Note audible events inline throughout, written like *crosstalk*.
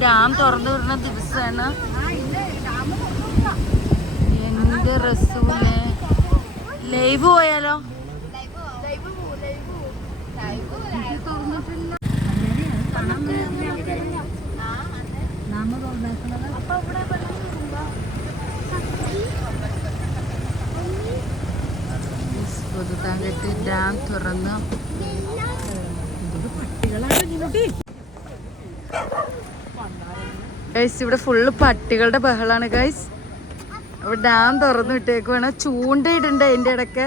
Dam തുറന്നു വിടുന്ന ദിവസമാണ്. എന്റെ റസൂലെ ലൈവ് പോയാലോ? പുതുതാങ്കട്ട് ഡാം തുറന്നു. ഗൈസ് ഇവിടെ ഫുള്ള് പട്ടികളുടെ ബഹളാണ് ഗൈസ് അവിടെ ഡാം തുറന്നു വിട്ടേക്കുവാണ്. ചൂണ്ടയിടുണ്ട് അതിന്റെ ഇടയ്ക്ക്.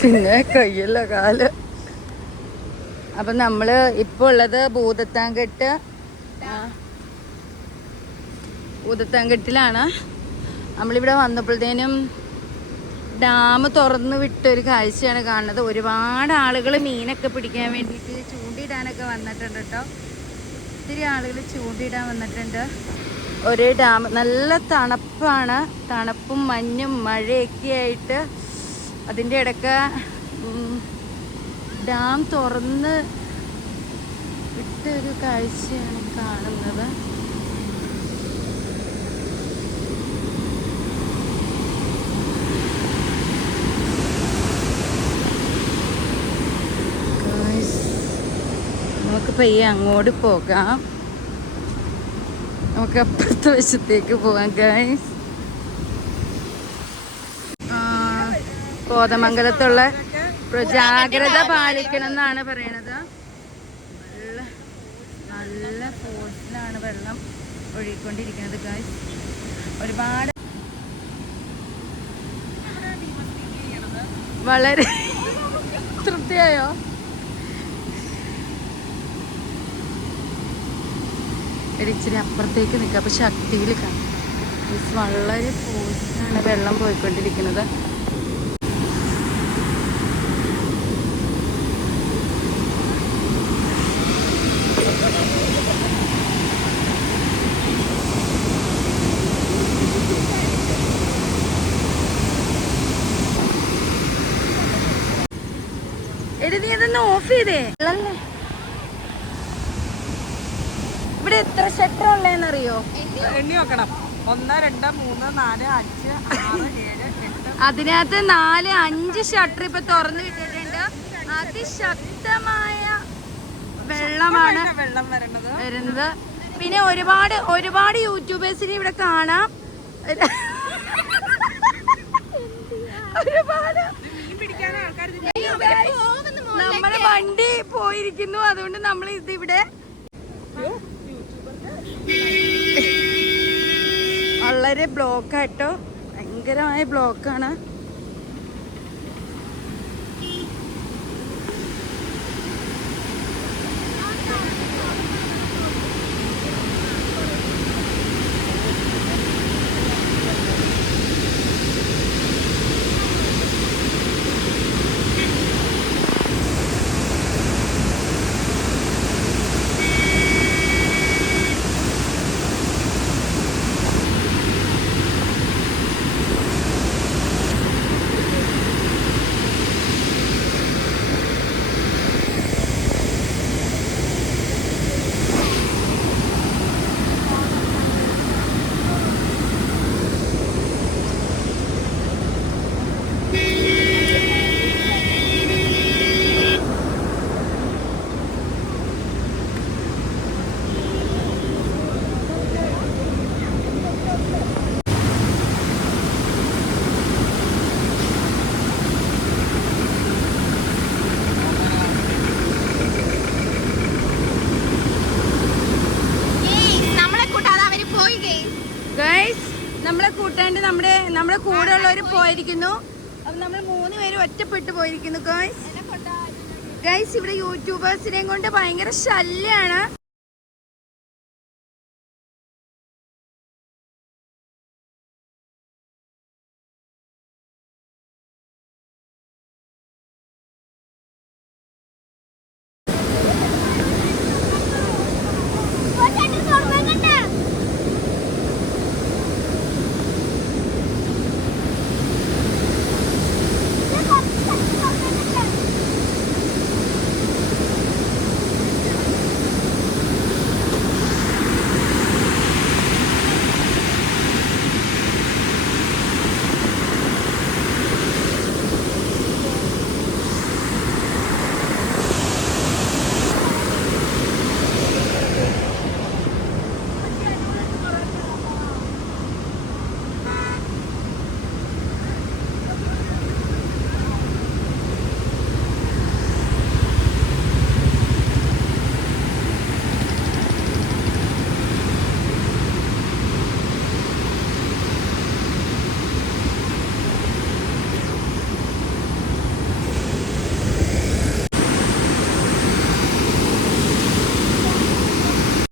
പിന്നെ കയ്യല്ല കാൽ. അപ്പൊ നമ്മൾ ഇപ്പൊ ഉള്ളത് ഭൂതത്താൻകെട്ട് ഭൂതത്താൻകെട്ടിലാണ് നമ്മളിവിടെ വന്നപ്പോഴത്തേനും ഡാം തുറന്ന് വിട്ടൊരു കാഴ്ചയാണ് കാണുന്നത്. ഒരുപാട് ആളുകൾ മീനൊക്കെ പിടിക്കാൻ വേണ്ടിയിട്ട് ചൂണ്ടിയിടാനൊക്കെ വന്നിട്ടുണ്ട് കേട്ടോ. ഒത്തിരി ആളുകൾ ചൂണ്ടിയിടാൻ വന്നിട്ടുണ്ട്. ഒരു ഡാം. നല്ല തണുപ്പാണ്. തണുപ്പും മഞ്ഞും മഴയൊക്കെ ആയിട്ട് അതിന്റെ ഇടയ്ക്ക് ഡാം തുറന്ന് വിട്ടൊരു കാഴ്ചയാണ് കാണുന്നത് Guys, നമുക്ക് പയ്യെ അങ്ങോട്ട് പോകാം. നമുക്ക് അപ്പുറത്തെ വശത്തേക്ക് പോകാം ഗൈസ് കോതമംഗലത്തുള്ള ജാഗ്രത പാലിക്കണം എന്നാണ് പറയണത്. നല്ല നല്ല ഫോഴ്സിലാണ് വെള്ളം ഒഴുകിക്കൊണ്ടിരിക്കുന്നത് ഗൈസ് ഒരുപാട് വളരെ *laughs* തൃപ്തിയായോ? ഇച്ചിരി അപ്പുറത്തേക്ക് നിൽക്കുക. അപ്പോൾ ശക്തിയിൽ കാണാം വളരെ ഫോഴ്സിലാണ് വെള്ളം പോയിക്കൊണ്ടിരിക്കുന്നത്. ഓഫ് ചെയ്തേ. വെള്ളല്ലേ? ഇവിടെ എത്ര ഷട്ടർ ഉള്ളതെന്നറിയോ എണ്ണി വെക്കണം. ഒന്ന് രണ്ട് മൂന്ന് നാല് അഞ്ച് ആറ് ഏഴ് എട്ട്. അതിനകത്ത് നാല് അഞ്ച് ഷട്ടർ ഇപ്പൊ തുറന്നു വിട്ടിട്ടുണ്ട് അതിശക്തമായ വെള്ളമാണ് വെള്ളം വരണത്. വരുന്നത്. പിന്നെ ഒരുപാട് ഒരുപാട് യൂട്യൂബേഴ്സിനെ ഇവിടെ കാണാം. ഒരുപാട് മീൻ പിടിക്കാൻ ആൾക്കാർ നമ്മുടെ വണ്ടി പോയിരിക്കുന്നു. അതുകൊണ്ട് നമ്മൾ ഇത് വളരെ ബ്ലോക്കാട്ടോ ഭയങ്കരമായ ബ്ലോക്കാണ്. നമ്മുടെ കൂടെ ഉള്ളവർ പോയിരിക്കുന്നു. അപ്പൊ നമ്മൾ മൂന്ന് പേര് ഒറ്റപ്പെട്ടു പോയിരിക്കുന്നു ഗൈസ് ഗൈസ് ഇവിടെ യൂട്യൂബേഴ്സിനെയും കൊണ്ട് ഭയങ്കര ശല്യാണ്.